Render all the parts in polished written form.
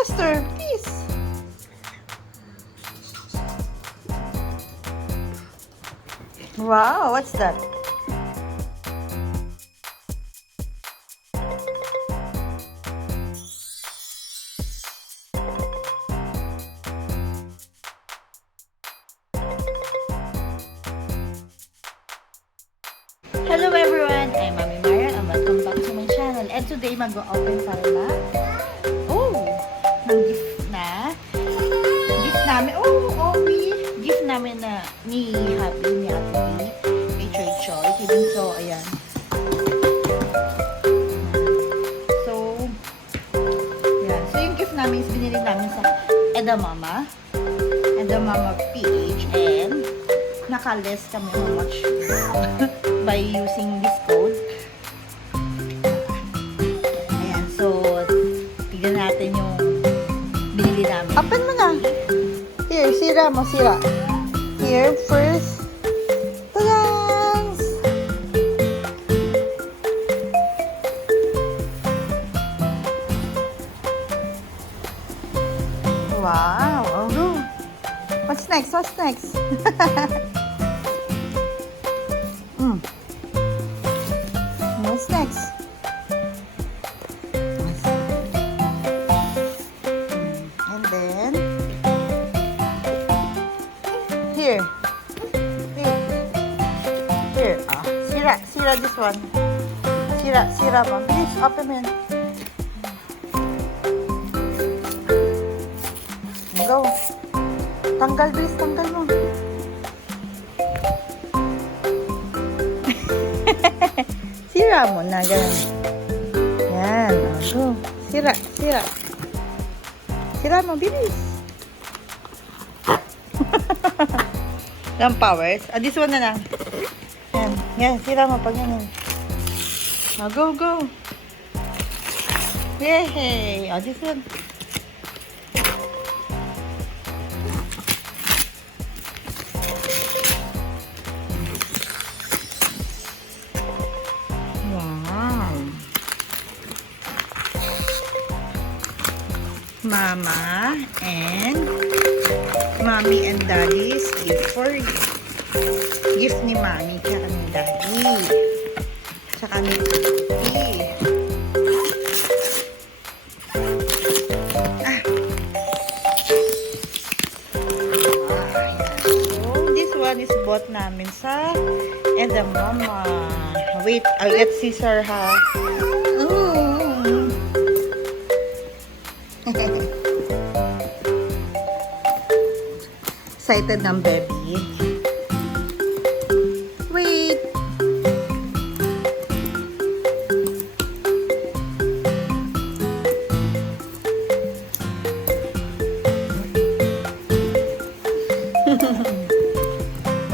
Faster, please. Wow, what's that? Hello everyone, I'm Mami Mara and welcome back to my channel. And today mag-open tayo na ng gift na gift namin. Gift namin na ni Happy, ni Ate B, kay Choy. So, ayan. So, ayan. So, yung gift namin is binili namin sa edamama.ph and naka-less kami how much by using this code. Ayan, so tignan natin yung binili namin. Open mo na. Here, sira mo, sira. Here, first. Tadang! Wow! Oh, what's next? What's next? What's next? And then here. Sira this one. Sira mo. Please open it. Go. Tanggal, please, tanggal mo. Sira mo na, ganun. Yan, go. Sira. Sira mo, bilis. Lang powers. This one na lang. Yan, sira mo pag ganun. Go. Yay! This one. Mama and Mommy and Daddy's gift for you. Gift ni Mommy tsaka ni Daddy. Tsaka ni Daddy. So, this one is bought namin sa edamama. Wait, I'll get scissor ha. Excited ng baby. Wait.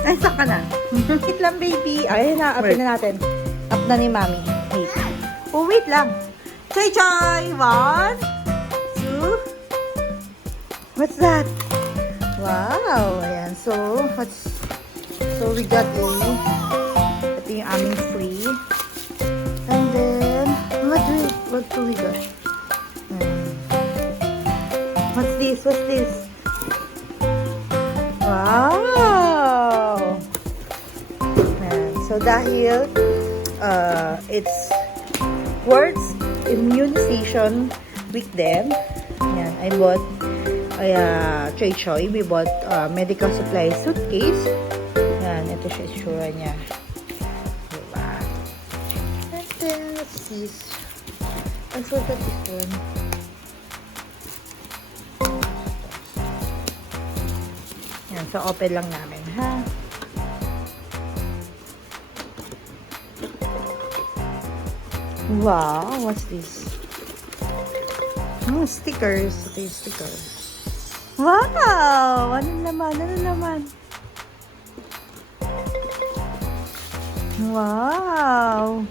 Ay, saka na. Wait lang, baby. Ay, na-up na natin. Up na ni Mami. Wait. Oh, wait lang. Choy! 1, 2. What's that? Wow! Ayan. So we got ito yung aming free. And then, what do we got? What's this? Wow! Ayan. So, dahil it's World's Immunization Week then, ayan, I bought Choy, we bought medical supply suitcase. Yan, ito siya isura niya. Diba? And then, what's this? I forgot this one. Yan, so open lang namin, ha? Wow, what's this? Oh, stickers. Ito yung stickers. Wow! Ano naman? Wow!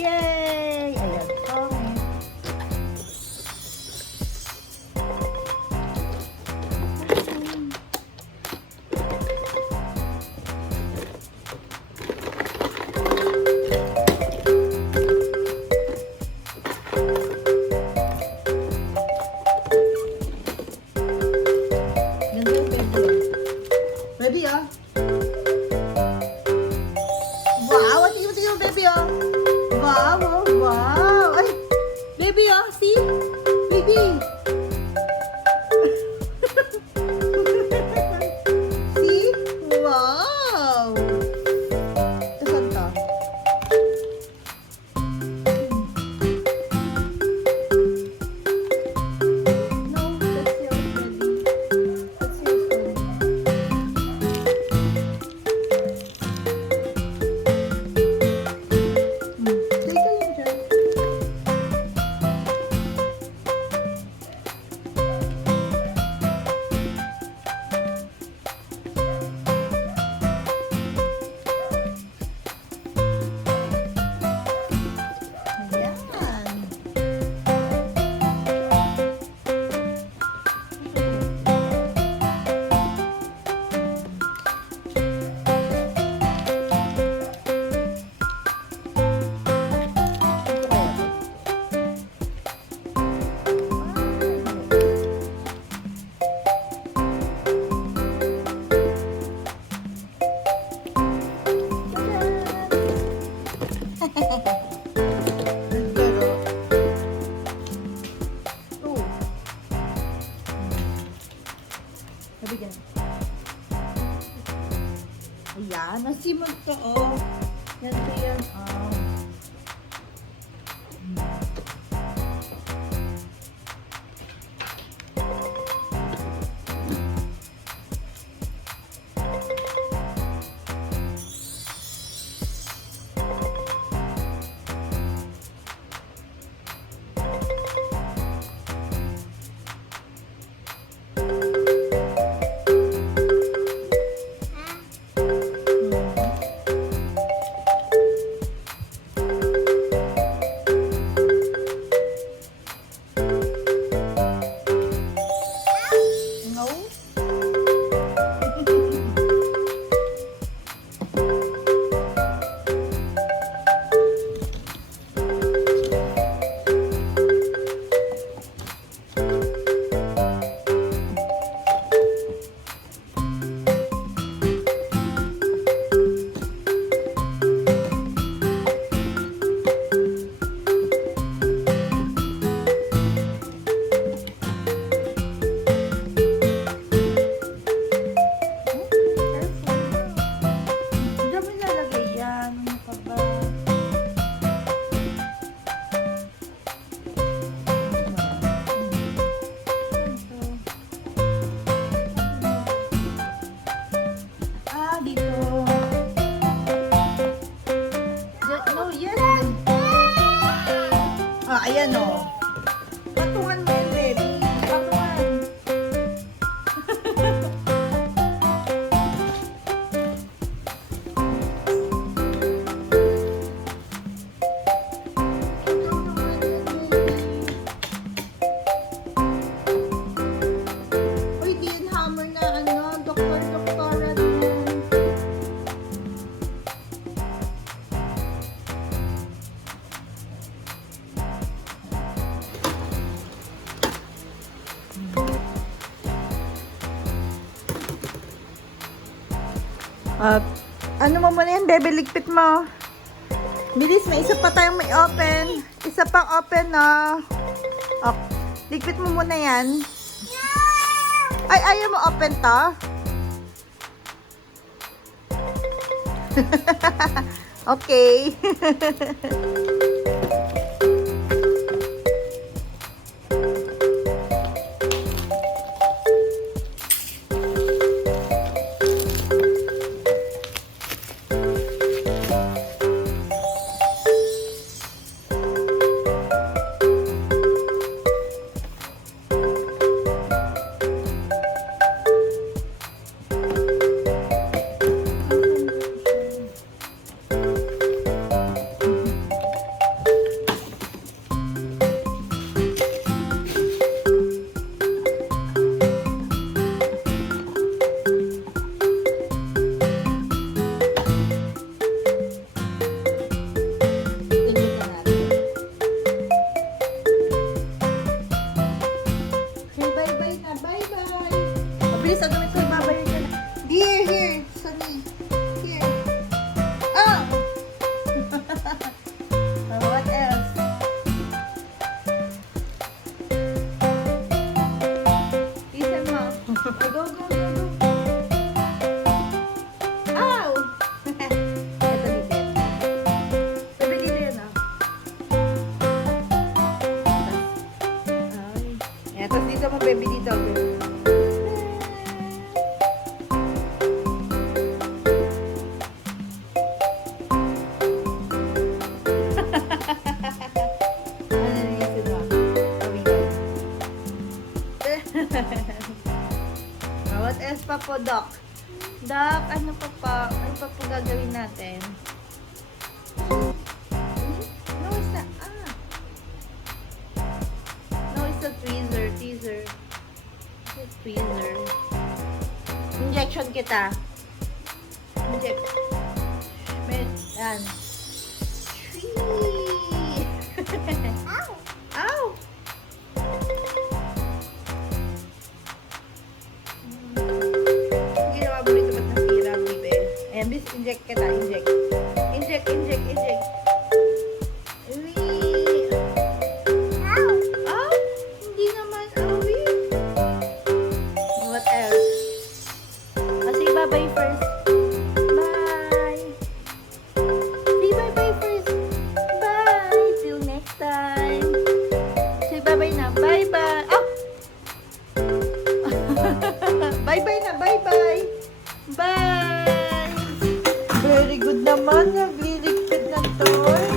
Yay! Ayan, pangit. Ganda yung baby. Ready, ah? Wow! Tingnan mo, baby, ah! Wow! Wow! Wow! Ay! Baby, ah! See? Baby! See? Wow! Ito saan to? No, that's yours, baby. That's yours, baby. Stay ka lang dyan. Ayan. Naglaro. Oh. Nabigyan. Ayan, nasimod to, oh. Yan to yan, oh. No? Diyan mo ilalagay yan. Ano ka ba? Ah, dito. No, yes. Ah, ayan o. Patungan mo yan, baby. Patungan. Uy, di yan hammer na ano, doktora din. Ano mo muna yan, bebe, ligpit mo. Bilis, may isa pa tayong may open. Isa pang open, no? Oh, ligpit mo muna yan. Ay, ayaw mo open to? Okay. Here, Sunny. Here. Oh! What else? Listen mo. Go, go, go, go. Ow! Ito dito. Sabi dito yun, oh. Ay. Ayan, tapos dito mo, baby, dito. What else pa po, Doc? Doc, ano pa pa? Ano pa po gagawin natin? No, it's not. No, it's a tweezer. Teaser. It's a tweezer. Injection kita. Inject. Yan. Ow! Ow! Ginawa mo rito ba't nasira, baby? Ayan, bis, inject kita, inject. Inject, inject, inject. Uy! Ow! Ow! Hindi naman, awi. What else? Sige, bye-bye first. Bye! Say bye-bye first. Bye! Till next time. Say bye-bye na. Bye-bye! Oh! Bye-bye na, bye-bye. Bye. Very good naman. Nagliligpit ng toy.